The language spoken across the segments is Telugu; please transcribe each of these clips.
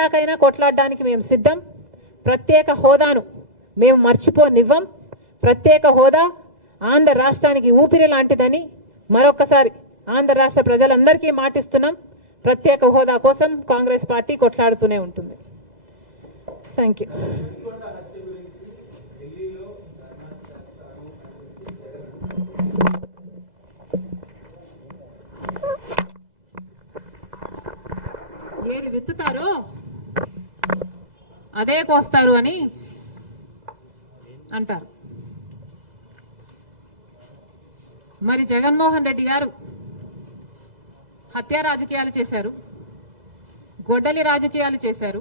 దాకైనా కొట్లాడడానికి మేము సిద్ధం. ప్రత్యేక హోదాను మేము మర్చిపోనివ్వం. ప్రత్యేక హోదా ఆంధ్ర రాష్ట్రానికి ఊపిరి లాంటిదని మరొకసారి ఆంధ్ర రాష్ట్ర ప్రజలందరికీ మాటిస్తున్నాం. ప్రత్యేక హోదా కోసం కాంగ్రెస్ పార్టీ కొట్లాడుతూనే ఉంటుంది. Thank you. ఏది విత్తుతారో అదే కోస్తారు అని అంటారు. మరి జగన్మోహన్ రెడ్డి గారు హత్య రాజకీయాలు చేశారు, గొడ్డలి రాజకీయాలు చేశారు,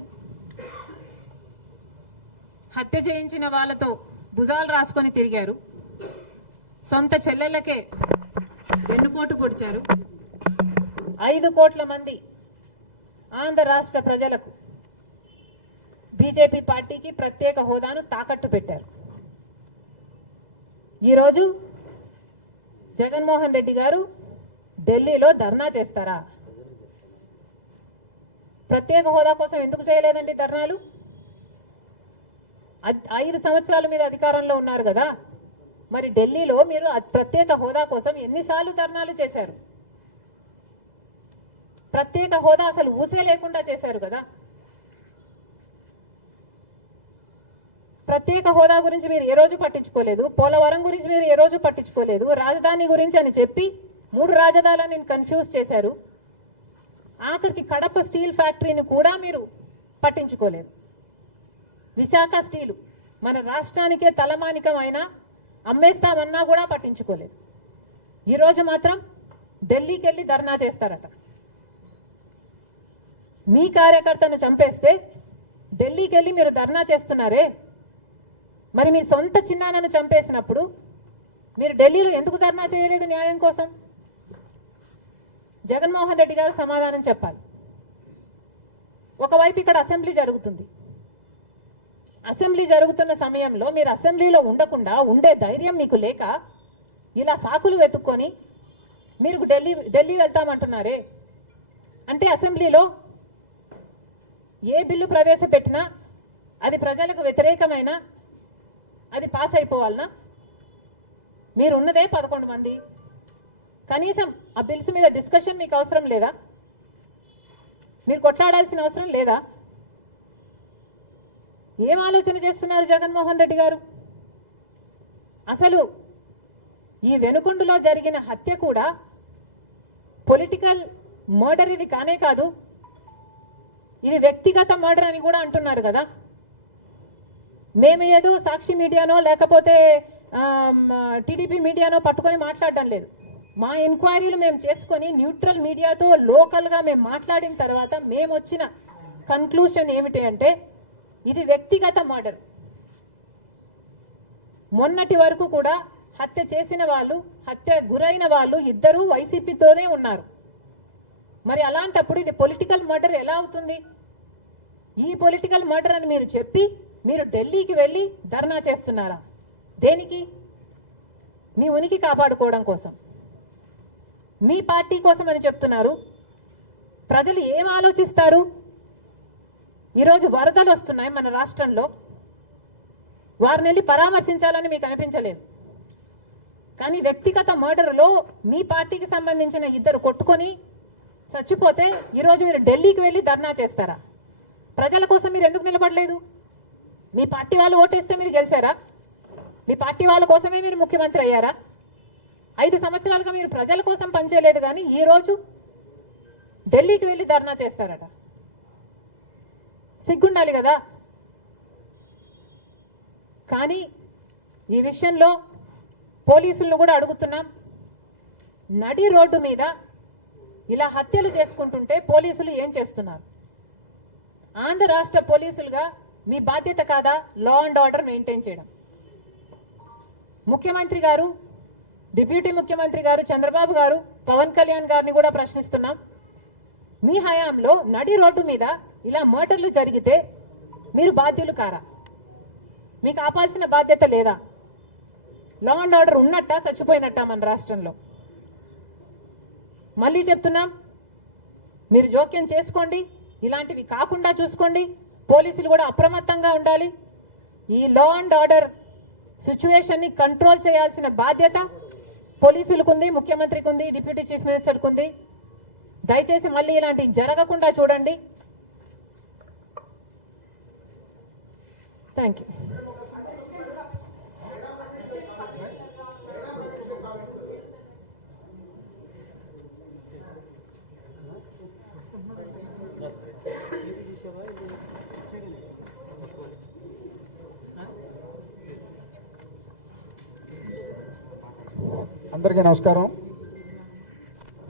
హత్య చేయించిన వాళ్ళతో భుజాలు రాసుకొని తిరిగారు, సొంత చెల్లెళ్ళకే వెన్నుపోటు పొడిచారు. 5 కోట్ల మంది ఆంధ్ర రాష్ట్ర ప్రజలకు బీజేపీ పార్టీకి ప్రత్యేక హోదాను తాకట్టు పెట్టారు. ఈరోజు జగన్మోహన్ రెడ్డి గారు ఢిల్లీలో ధర్నా చేస్తారా? ప్రత్యేక హోదా కోసం ఎందుకు చేయలేదండి ధర్నాలు? 5 సంవత్సరాల మీద అధికారంలో ఉన్నారు కదా, మరి ఢిల్లీలో మీరు ప్రత్యేక హోదా కోసం ఎన్నిసార్లు ధర్నాలు చేశారు? ప్రత్యేక హోదా అసలు ఊసే లేకుండా చేశారు కదా. ప్రత్యేక హోదా గురించి మీరు ఏ రోజు పట్టించుకోలేదు, పోలవరం గురించి మీరు ఏ రోజు పట్టించుకోలేదు, రాజధాని గురించి అని చెప్పి 3 రాజధానులను కన్ఫ్యూజ్ చేశారు. ఆఖరికి కడప స్టీల్ ఫ్యాక్టరీని కూడా మీరు పట్టించుకోలేదు. విశాఖ స్టీలు మన రాష్ట్రానికే తలమానికమైన అమ్మేస్తామన్నా కూడా పట్టించుకోలేదు. ఈరోజు మాత్రం ఢిల్లీకి వెళ్ళి ధర్నా చేస్తారట. మీ కార్యకర్తను చంపేస్తే ఢిల్లీకి వెళ్ళి మీరు ధర్నా చేస్తున్నారే, మరి మీ సొంత చిన్నాన్నను చంపేసినప్పుడు మీరు ఢిల్లీలో ఎందుకు ధర్నా చేయలేదు న్యాయం కోసం? జగన్మోహన్ రెడ్డి గారు సమాధానం చెప్పాలి. ఒకవైపు ఇక్కడ అసెంబ్లీ జరుగుతుంది. అసెంబ్లీ జరుగుతున్న సమయంలో మీరు అసెంబ్లీలో ఉండకుండా ఉండే ధైర్యం మీకు లేక ఇలా సాకులు వెతుక్కొని మీరు ఢిల్లీ వెళ్తామంటున్నారే. అంటే అసెంబ్లీలో ఏ బిల్లు ప్రవేశపెట్టినా అది ప్రజలకు వ్యతిరేకమైన అది పాస్ అయిపోవాలనా? మీరున్నదే 11 మంది. కనీసం ఆ బిల్స్ మీద డిస్కషన్ మీకు అవసరం లేదా? మీరు కొట్లాడాల్సిన అవసరం లేదా? ఏం ఆలోచన చేస్తున్నారు జగన్మోహన్ రెడ్డి గారు? అసలు ఈ వెనుకొండలో జరిగిన హత్య కూడా పొలిటికల్ మర్డర్ ఇది కానే కాదు, ఇది వ్యక్తిగత మర్డర్ అని కూడా అంటున్నారు కదా. మేము ఏదో సాక్షి మీడియానో లేకపోతే టీడీపీ మీడియానో పట్టుకొని మాట్లాడటం లేదు. మా ఎంక్వైరీలు మేము చేసుకొని న్యూట్రల్ మీడియాతో లోకల్గా మేము మాట్లాడిన తర్వాత మేము వచ్చిన కన్క్లూషన్ ఏమిటి అంటే ఇది వ్యక్తిగత మర్డర్. మొన్నటి వరకు కూడా హత్య చేసిన వాళ్ళు, హత్య గురైన వాళ్ళు ఇద్దరు వైసీపీతోనే ఉన్నారు. మరి అలాంటప్పుడు ఇది పొలిటికల్ మర్డర్ ఎలా అవుతుంది? ఈ పొలిటికల్ మర్డర్ అని మీరు చెప్పి మీరు ఢిల్లీకి వెళ్ళి ధర్నా చేస్తున్నారా? దేనికి? మీ ఉనికి కాపాడుకోవడం కోసం, మీ పార్టీ కోసం అని చెప్తున్నారు. ప్రజలు ఏం ఆలోచిస్తారు? ఈరోజు వరదలు వస్తున్నాయి మన రాష్ట్రంలో, వారిని వెళ్ళి పరామర్శించాలని మీకు అనిపించలేదు. కానీ వ్యక్తిగత మర్డర్లో మీ పార్టీకి సంబంధించిన ఇద్దరు కొట్టుకొని చచ్చిపోతే ఈరోజు మీరు ఢిల్లీకి వెళ్ళి ధర్నా చేస్తారా? ప్రజల కోసం మీరు ఎందుకు నిలబడలేదు? మీ పార్టీ వాళ్ళు ఓటేస్తే మీరు గెలిచారా? మీ పార్టీ వాళ్ళ కోసమే మీరు ముఖ్యమంత్రి అయ్యారా? 5 సంవత్సరాలుగా మీరు ప్రజల కోసం పనిచేయలేదు, కానీ ఈరోజు ఢిల్లీకి వెళ్ళి ధర్నా చేస్తారట. సిగ్గుండాలి కదా. కానీ ఈ విషయంలో పోలీసులను కూడా అడుగుతున్నాం. నడి రోడ్డు మీద ఇలా హత్యలు చేసుకుంటుంటే పోలీసులు ఏం చేస్తున్నారు? ఆంధ్ర రాష్ట్ర పోలీసులుగా మీ బాధ్యత కాదా లా అండ్ ఆర్డర్ మెయింటైన్ చేయడం? ముఖ్యమంత్రి గారు, డిప్యూటీ ముఖ్యమంత్రి గారు చంద్రబాబు గారు, పవన్ కళ్యాణ్ గారిని కూడా ప్రశ్నిస్తున్నాం. మీ హయాంలో నడి రోడ్డు మీద ఇలా మర్డర్లు జరిగితే మీరు బాధ్యులు కారా? మీకు ఆపాల్సిన బాధ్యత లేదా? లా అండ్ ఆర్డర్ ఉన్నట్టా చచ్చిపోయినట్టా మన రాష్ట్రంలో? మళ్ళీ చెప్తున్నాం, మీరు జోక్యం చేసుకోండి, ఇలాంటివి కాకుండా చూసుకోండి. పోలీసులు కూడా అప్రమత్తంగా ఉండాలి. ఈ లా అండ్ ఆర్డర్ సిచ్యువేషన్ ని కంట్రోల్ చేయాల్సిన బాధ్యత పోలీసులకు ఉంది, ముఖ్యమంత్రికి ఉంది, డిప్యూటీ చీఫ్ మినిస్టర్కి ఉంది. దయచేసి మళ్ళీ ఇలాంటివి జరగకుండా చూడండి. Thank you. అందరికీ నమస్కారం.